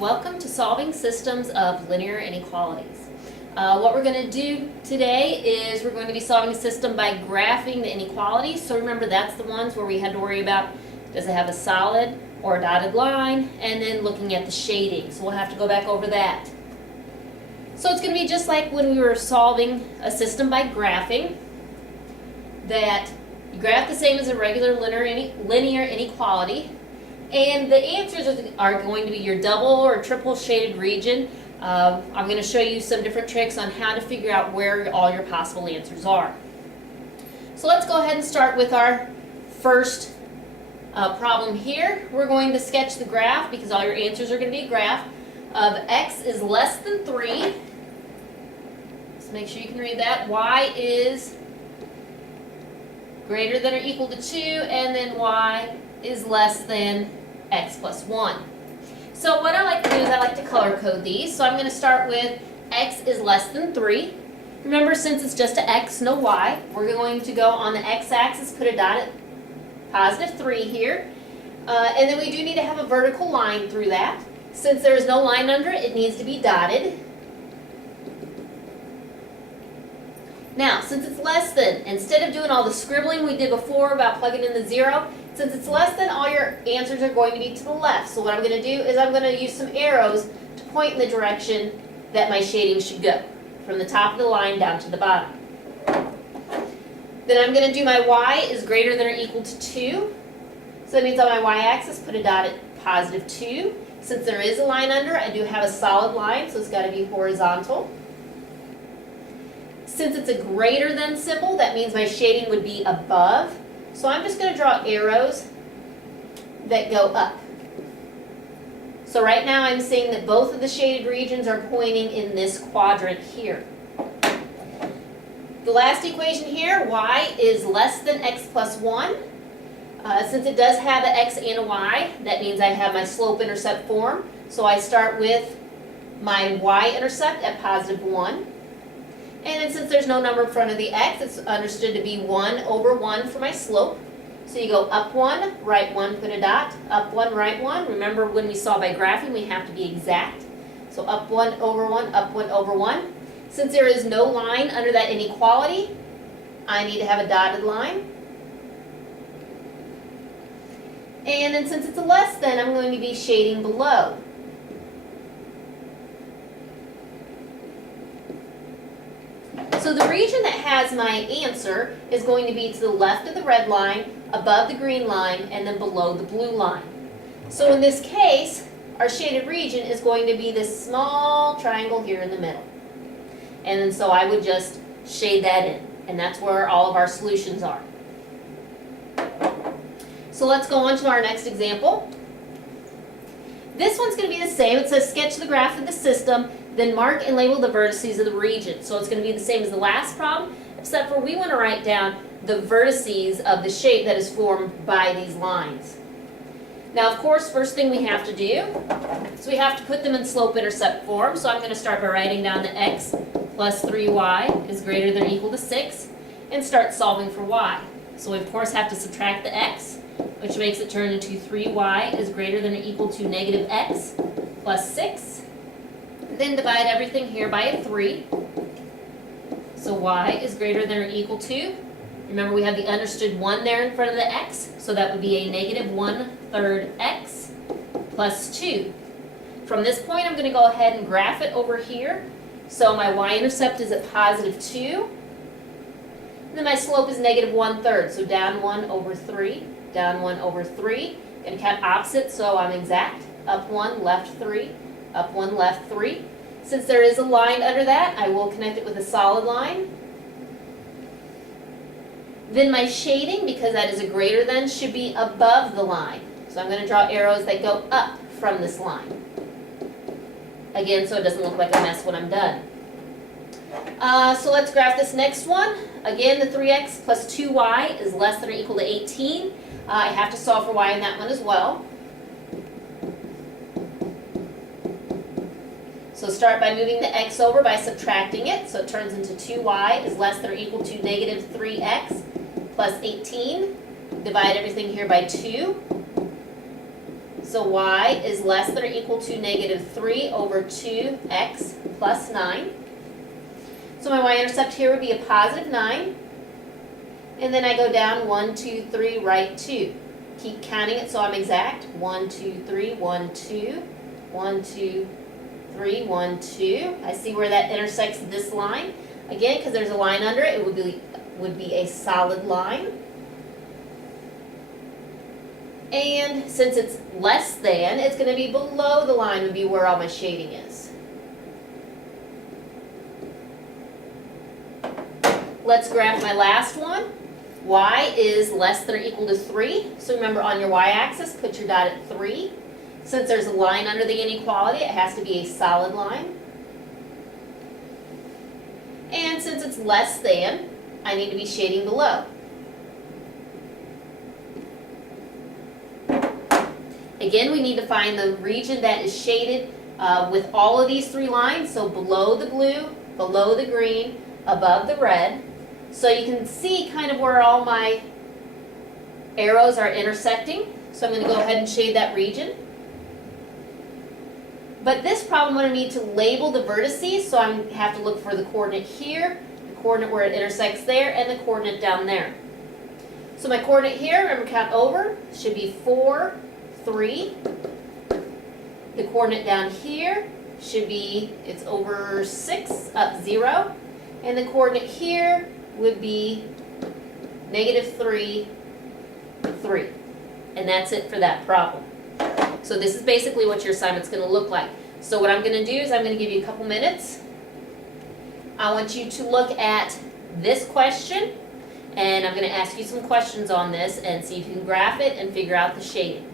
Welcome to Solving Systems of Linear Inequalities. What we're going to do today is we're going to be solving a system by graphing the inequalities. So remember, that's the ones where we had to worry about, does it have a solid or a dotted line, and then looking at the shading. So we'll have to go back over that. So it's going to be just like when we were solving a system by graphing, that you graph the same as a regular linear inequality. And the answers are going to be your double or triple shaded region. I'm going to show you some different tricks on how to figure out where all your possible answers are. So let's go ahead and start with our first problem here. We're going to sketch the graph because all your answers are going to be a graph of x is less than 3. So make sure you can read that. Y is greater than or equal to 2, and then y is less than x plus 1. So what I like to do is I like to color code these. So I'm going to start with x is less than 3. Remember, since it's just an x, no y, we're going to go on the x-axis, put a dot at positive 3 here. And then we do need to have a vertical line through that. Since there is no line under it, it needs to be dotted. Now, since it's less than, instead of doing all the scribbling we did before about plugging in the 0, since it's less than, all your answers are going to be to the left. So what I'm going to do is I'm going to use some arrows to point in the direction that my shading should go, from the top of the line down to the bottom. Then I'm going to do my y is greater than or equal to 2. So that means on my y-axis, put a dot at positive 2. Since there is a line under, I do have a solid line, so it's got to be horizontal. Since it's a greater than symbol, that means my shading would be above. So I'm just going to draw arrows that go up. So right now I'm seeing that both of the shaded regions are pointing in this quadrant here. The last equation here, y is less than x plus 1. Since it does have an x and a y, that means I have my slope-intercept form. So I start with my y-intercept at positive 1. And then since there's no number in front of the x, it's understood to be 1 over 1 for my slope. So you go up 1, right 1, put a dot, up 1, right 1. Remember, when we saw by graphing, we have to be exact. So up 1 over 1, up 1 over 1. Since there is no line under that inequality, I need to have a dotted line. And then since it's a less than, I'm going to be shading below. So the region that has my answer is going to be to the left of the red line, above the green line, and then below the blue line. So in this case, our shaded region is going to be this small triangle here in the middle. And then so I would just shade that in, and that's where all of our solutions are. So let's go on to our next example. This one's going to be the same. It says sketch the graph of the system, then mark and label the vertices of the region. So it's going to be the same as the last problem, except for we want to write down the vertices of the shape that is formed by these lines. Now, of course, first thing we have to do is we have to put them in slope-intercept form. So I'm going to start by writing down the x plus 3y is greater than or equal to 6 and start solving for y. So we, of course, have to subtract the x, which makes it turn into 3y is greater than or equal to negative x plus 6. Then divide everything here by a 3. So y is greater than or equal to, remember we have the understood 1 there in front of the x, so that would be a negative 1/3 x plus 2. From this point, I'm going to go ahead and graph it over here. So my y-intercept is at positive 2. And then my slope is negative 1/3, so down 1 over 3, down 1 over 3. Going to count opposite, so I'm exact. Up 1, left 3, up 1, left 3. Since there is a line under that, I will connect it with a solid line. Then my shading, because that is a greater than, should be above the line. So I'm going to draw arrows that go up from this line. Again, so it doesn't look like a mess when I'm done. So let's graph this next one. Again, the 3x plus 2y is less than or equal to 18. I have to solve for y in that one as well. So start by moving the x over by subtracting it. So it turns into 2y is less than or equal to negative 3x plus 18. Divide everything here by 2. So y is less than or equal to negative 3 over 2x plus 9. So my y-intercept here would be a positive 9. And then I go down 1, 2, 3, right 2. Keep counting it so I'm exact. 1, 2, 3, 1, 2, 1, 2, 3, 1, 2. I see where that intersects this line. Again, because there's a line under it, it would be a solid line. And since it's less than, it's going to be below the line would be where all my shading is. Let's graph my last one. Y is less than or equal to 3. So remember on your y-axis, put your dot at 3. Since there's a line under the inequality, it has to be a solid line. And since it's less than, I need to be shading below. Again, we need to find the region that is shaded with all of these three lines. So below the blue, below the green, above the red. So you can see kind of where all my arrows are intersecting. So I'm going to go ahead and shade that region. But this problem, I'm going to need to label the vertices. So I have to look for the coordinate here, the coordinate where it intersects there, and the coordinate down there. So my coordinate here, remember count over, should be 4, 3. The coordinate down here should be, it's over 6, up 0. And the coordinate here would be negative 3, 3. And that's it for that problem. So this is basically what your assignment's going to look like. So what I'm going to do is I'm going to give you a couple minutes. I want you to look at this question, and I'm going to ask you some questions on this and see if you can graph it and figure out the shading.